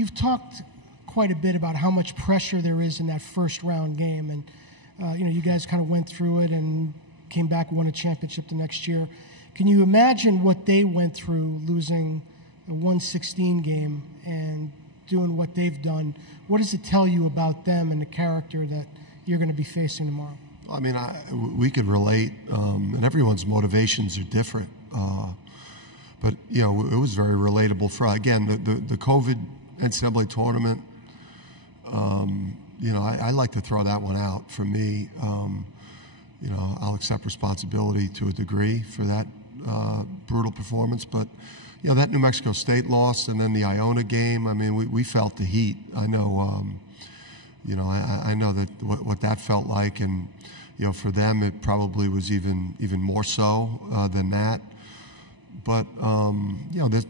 you've talked quite a bit about how much pressure there is in that first round game, and you guys kind of went through it and came back, won a championship the next year. Can you imagine what they went through, losing a 1-16 game and doing what they've done? What does it tell you about them and the character that you're going to be facing tomorrow? I mean, we could relate, and everyone's motivations are different. But, it was very relatable for, again, the COVID NCAA tournament. I like to throw that one out. For me, I'll accept responsibility to a degree for that brutal performance. But, that New Mexico State loss and then the Iona game, I mean, we felt the heat. I know, I know that what that felt like. And, for them, it probably was even more so than that. But,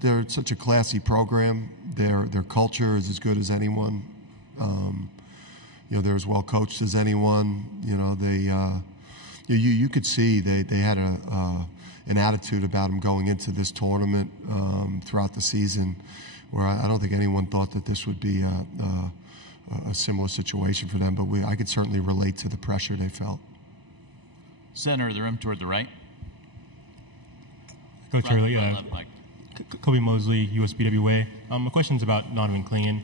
they're such a classy program. Their culture is as good as anyone. They're as well coached as anyone. You could see they had an attitude about them going into this tournament throughout the season, where I don't think anyone thought that this would be a similar situation for them. But I could certainly relate to the pressure they felt. Center of the room toward the right. Coach Hurley, Kobe Mosley, USBWA. My question's about Donovan Clingan.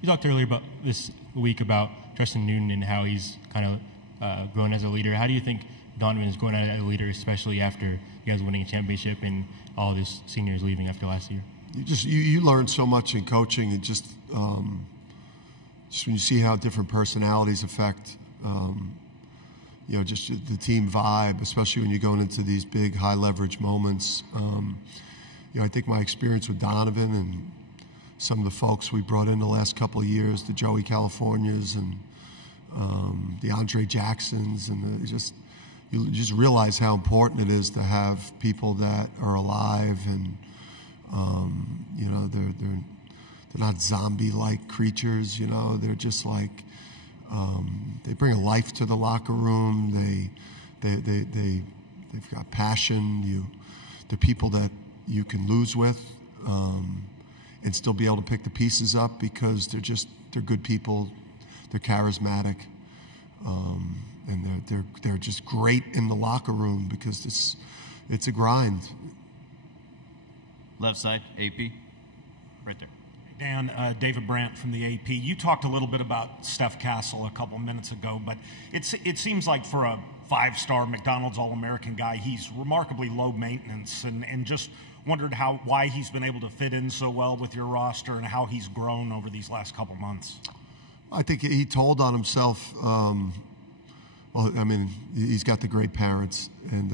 You talked earlier about this week about Trustin Newton and how he's kind of grown as a leader. How do you think Donovan is growing as a leader, especially after you guys winning a championship and all these seniors leaving after last year? You learn so much in coaching, and just when you see how different personalities affect just the team vibe, especially when you're going into these big, high-leverage moments. I think my experience with Donovan and some of the folks we brought in the last couple of years, the Joey Californias and the Andre Jacksons, and you just realize how important it is to have people that are alive and they're not zombie-like creatures. They're just like. They bring a life to the locker room. They've got passion. They're people that you can lose with and still be able to pick the pieces up because they're good people. They're charismatic, and they're just great in the locker room because it's a grind. Left side, AP, right there. Dan, David Brandt from the AP. You talked a little bit about Steph Castle a couple minutes ago, but it seems like for a 5-star McDonald's All-American guy, he's remarkably low maintenance, and just wondered why he's been able to fit in so well with your roster and how he's grown over these last couple months. I think he told on himself. He's got the great parents, and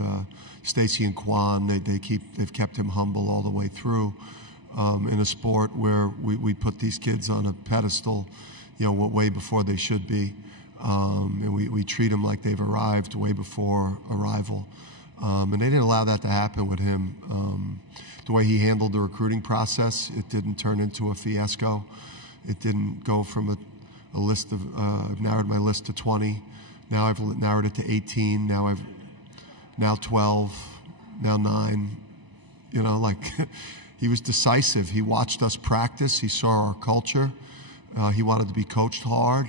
Stacy and Quinn. They've kept him humble all the way through. In a sport where we put these kids on a pedestal, way before they should be, and we treat them like they've arrived way before arrival, and they didn't allow that to happen with him. The way he handled the recruiting process, it didn't turn into a fiasco. It didn't go from a list of I've narrowed my list to 20. Now I've narrowed it to 18. Now 12. Now 9. He was decisive. He watched us practice. He saw our culture. He wanted to be coached hard.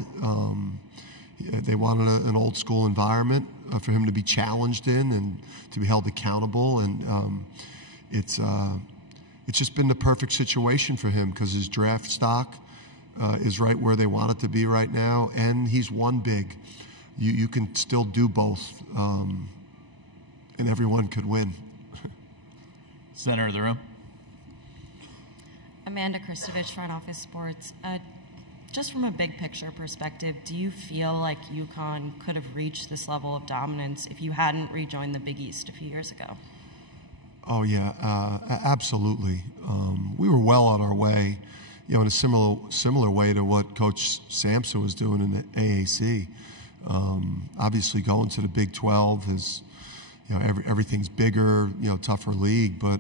They wanted an old school environment for him to be challenged in and to be held accountable. And it's just been the perfect situation for him because his draft stock is right where they want it to be right now, and he's won big. You can still do both, and everyone could win. Center of the room. Amanda Kristovich, Front Office Sports. Just from a big picture perspective, do you feel like UConn could have reached this level of dominance if you hadn't rejoined the Big East a few years ago? Oh, yeah, absolutely. We were well on our way, in a similar way to what Coach Sampson was doing in the AAC. Obviously, going to the Big 12 is, everything's bigger, tougher league, but,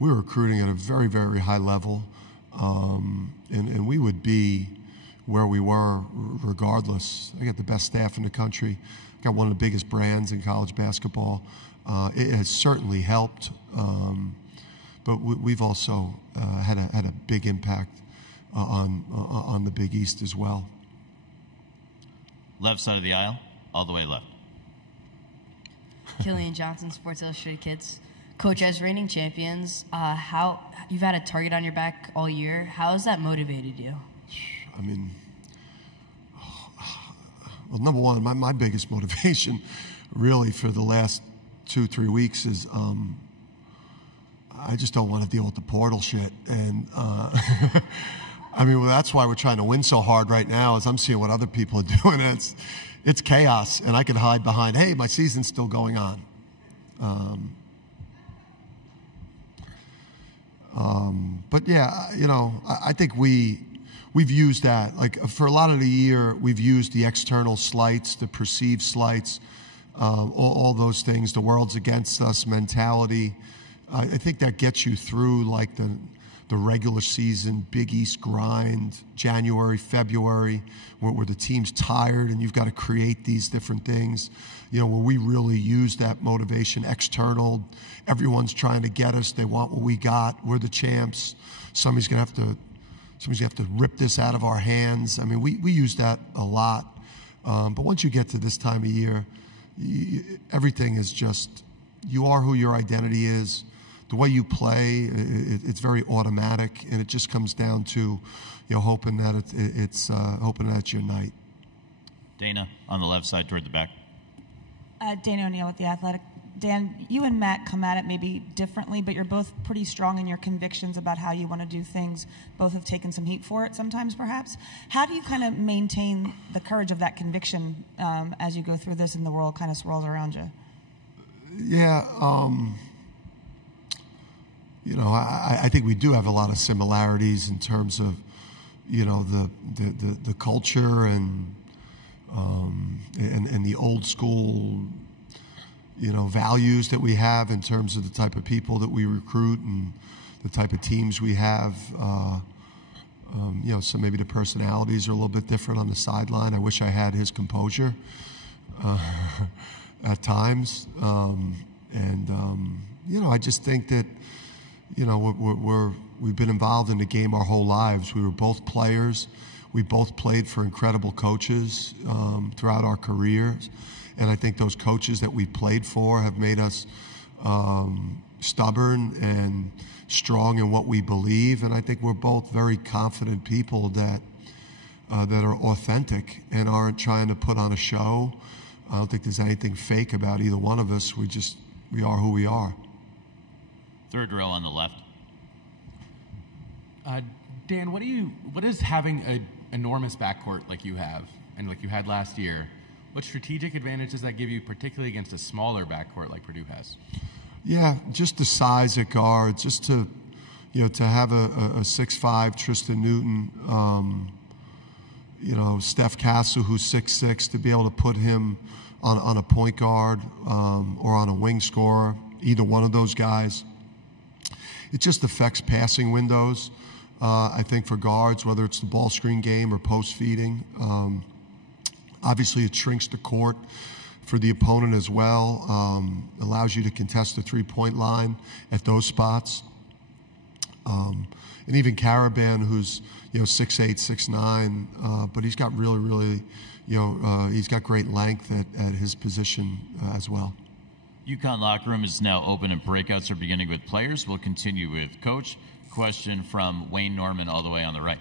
we were recruiting at a very, very high level, and we would be where we were regardless. I got the best staff in the country. I got one of the biggest brands in college basketball. It has certainly helped, but we've also had a big impact on the Big East as well. Left side of the aisle, all the way left. Killian Johnson, Sports Illustrated Kids. Coach, as reigning champions, how you've had a target on your back all year. How has that motivated you? I mean, well, number one, my biggest motivation really for the last 2-3 weeks is I just don't want to deal with the portal shit. And I mean, well, that's why we're trying to win so hard right now, is I'm seeing what other people are doing. It's chaos, and I can hide behind, hey, my season's still going on. But yeah, you know, I think we've used that. Like for a lot of the year, we've used the external slights, the perceived slights, all those things, the world's against us mentality. I think that gets you through like the regular season, Big East grind, January, February, where the team's tired and you've got to create these different things, you know, where we really use that motivation external. Everyone's trying to get us. They want what we got. We're the champs. Somebody's going to have to rip this out of our hands. I mean, we use that a lot. But once you get to this time of year, everything is just, you are who your identity is. The way you play, it's very automatic, and it just comes down to, you know, hoping that hoping that it's your night. Dana on the left side toward the back. Dana O'Neill with The Athletic. Dan, you and Matt come at it maybe differently, but you're both pretty strong in your convictions about how you want to do things. Both have taken some heat for it sometimes, perhaps. How do you kind of maintain the courage of that conviction as you go through this and the world kind of swirls around you? Yeah, you know, I think we do have a lot of similarities in terms of, you know, the culture and the old school, you know, values that we have in terms of the type of people that we recruit and the type of teams we have. You know, so maybe the personalities are a little bit different on the sideline. I wish I had his composure at times. You know, I just think that, you know, we've been involved in the game our whole lives. We were both players. We both played for incredible coaches throughout our careers. And I think those coaches that we played for have made us stubborn and strong in what we believe. And I think we're both very confident people that are authentic and aren't trying to put on a show. I don't think there's anything fake about either one of us. We are who we are. Third row on the left. Dan, what is having an enormous backcourt like you have and like you had last year? What strategic advantage does that give you, particularly against a smaller backcourt like Purdue has? Yeah, just the size at guard, just to, you know, to have a 6'5" Trustin Newton, you know, Steph Castle, who's 6'6", to be able to put him on a point guard or on a wing scorer, either one of those guys. It just affects passing windows, I think, for guards, whether it's the ball screen game or post feeding. Obviously, it shrinks the court for the opponent as well, allows you to contest the three-point line at those spots. And even Caravan, who's, you know, 6'8", 6'9", but he's got really, you know, he's got great length at his position as well. UConn locker room is now open and breakouts are beginning with players. We'll continue with Coach. Question from Wayne Norman all the way on the right.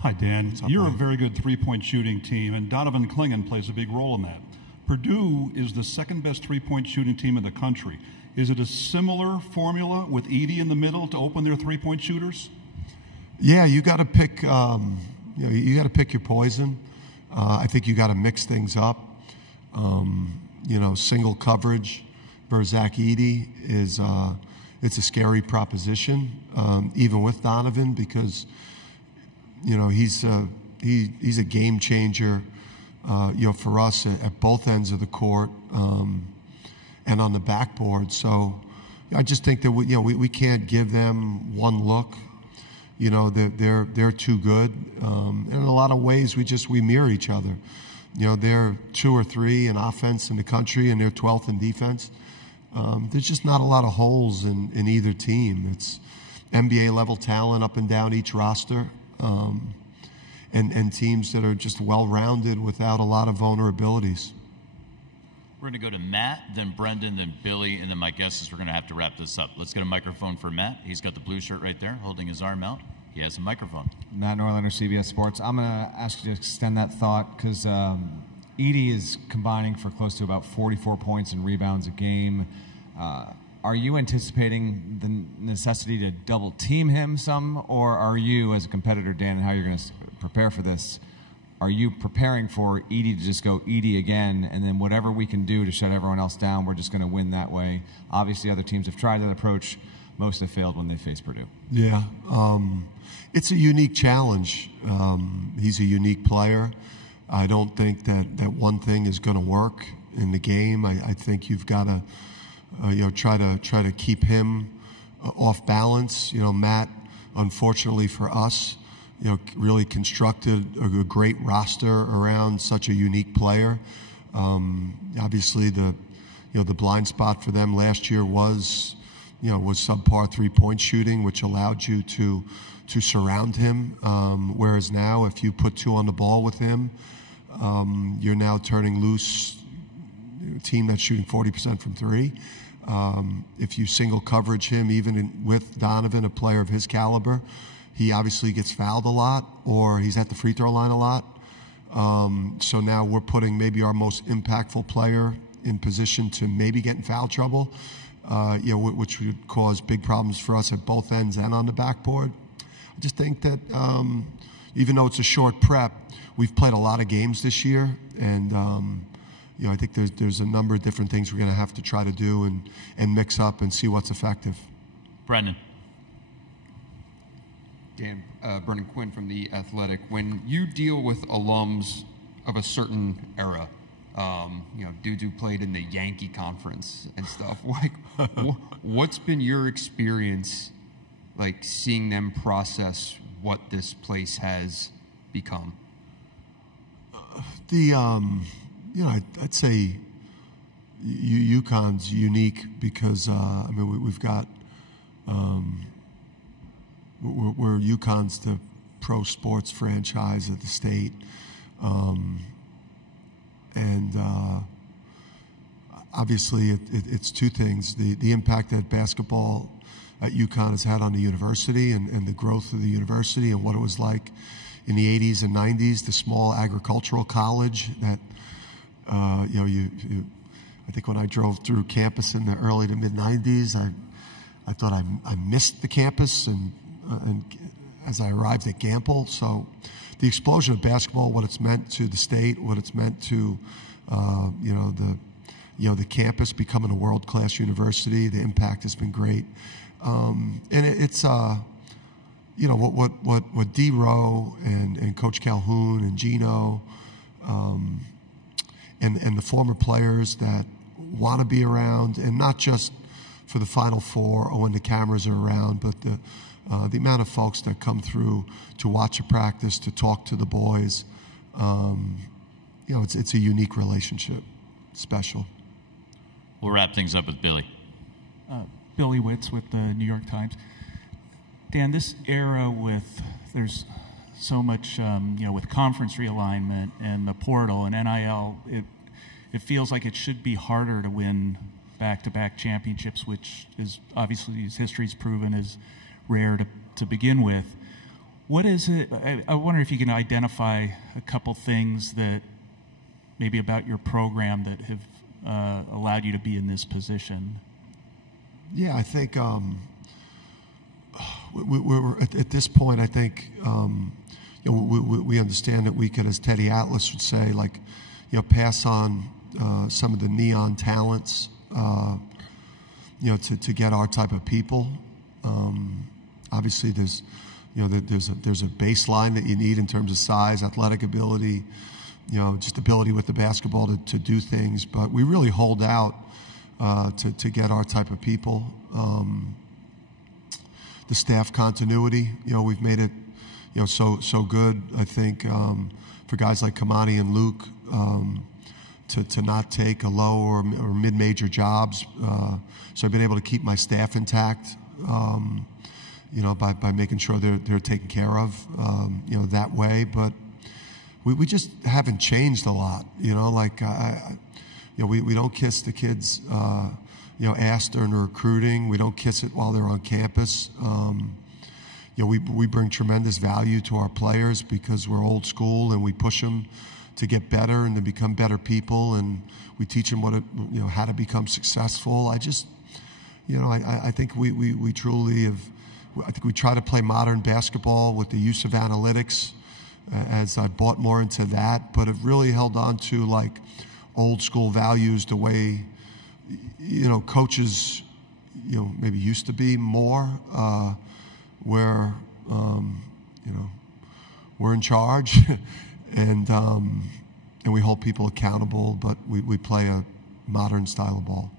Hi, Dan. You're a very good three-point shooting team, and Donovan Clingan plays a big role in that. Purdue is the second best three-point shooting team in the country. Is it a similar formula with Edey in the middle to open their three-point shooters? Yeah, you got to pick. You know, you got to pick your poison. I think you got to mix things up. You know, single coverage for Zach Edey is it's a scary proposition, even with Donovan, because, you know, he's a game changer, you know, for us at both ends of the court and on the backboard. So I just think that we can't give them one look. You know, they're too good. In a lot of ways, we mirror each other. You know, they're 2 or 3 in offense in the country, and they're 12th in defense. there's just not a lot of holes in either team. It's NBA level talent up and down each roster, and teams that are just well-rounded without a lot of vulnerabilities. We're going to go to Matt, then Brendan, then Billy, and then my guess is we're going to have to wrap this up. Let's get a microphone for Matt. He's got the blue shirt right there, holding his arm out. He has a microphone. Matt Norlander, CBS Sports. I'm going to ask you to extend that thought because Edey is combining for close to about 44 points and rebounds a game. Are you anticipating the necessity to double team him some, or are you, as a competitor, Dan, and how you're going to prepare for this, are you preparing for Edey to just go Edey again, and then whatever we can do to shut everyone else down, we're just going to win that way? Obviously, other teams have tried that approach. Most have failed when they face Purdue. Yeah. It's a unique challenge. He's a unique player. I don't think that one thing is going to work in the game. I think you've got to try to keep him off balance. Matt, unfortunately for us, really constructed a great roster around such a unique player. Obviously, the blind spot for them last year was subpar three-point shooting, which allowed you to surround him. Whereas now, if you put two on the ball with him, you're now turning loose a team that's shooting 40% from three. If you single coverage him, even with Donovan, a player of his caliber, he obviously gets fouled a lot, or he's at the free throw line a lot. So now we're putting maybe our most impactful player in position to maybe get in foul trouble, which would cause big problems for us at both ends and on the backboard. I just think that even though it's a short prep, we've played a lot of games this year, and I think there's a number of different things we're going to have to try to do and mix up and see what's effective. Brendan. Dan, Brendan Quinn from The Athletic. When you deal with alums of a certain era, dudes who played in the Yankee Conference and stuff, like, what's been your experience, like, seeing them process what this place has become? I'd say UConn's unique because, we've got, we're UConn's the pro sports franchise of the state. Obviously it's two things. The impact that basketball at UConn has had on the university and the growth of the university and what it was like in the 80s and 90s, the small agricultural college that, I think when I drove through campus in the early to mid 90s, I thought I missed the campus and as I arrived at Gamble. So the explosion of basketball, what it's meant to the state, what it's meant to, the campus becoming a world-class university, the impact has been great. It's what D. Rowe and Coach Calhoun and Gino and the former players that want to be around, and not just for the Final Four or when the cameras are around, but the amount of folks that come through to watch a practice, to talk to the boys. It's a unique relationship, special. We'll wrap things up with Billy. Billy Witz with the New York Times. Dan, this era there's so much, with conference realignment and the portal and NIL, it feels like it should be harder to win back-to-back championships, which is obviously, as history's proven, is rare to begin with. What is it? I wonder if you can identify a couple things that maybe about your program that have allowed you to be in this position. Yeah, I think we're at this point. I think we understand that we could, as Teddy Atlas would say, pass on some of the neon talents, to get our type of people. Obviously, there's a baseline that you need in terms of size, athletic ability, just ability with the basketball to do things. But we really hold out to get our type of people. The staff continuity, we've made it, so good. I think for guys like Kamani and Luke to not take a low or mid-major jobs. So I've been able to keep my staff intact, by making sure they're taken care of, that way. But we just haven't changed a lot, we don't kiss the kids, ass during recruiting. We don't kiss it while they're on campus. We bring tremendous value to our players because we're old school and we push them to get better and to become better people, and we teach them how to become successful. I just, I think we truly have. I think we try to play modern basketball with the use of analytics, as I bought more into that, but have really held on to like old school values, the way coaches maybe used to be more, where we're in charge and we hold people accountable, but we play a modern style of ball.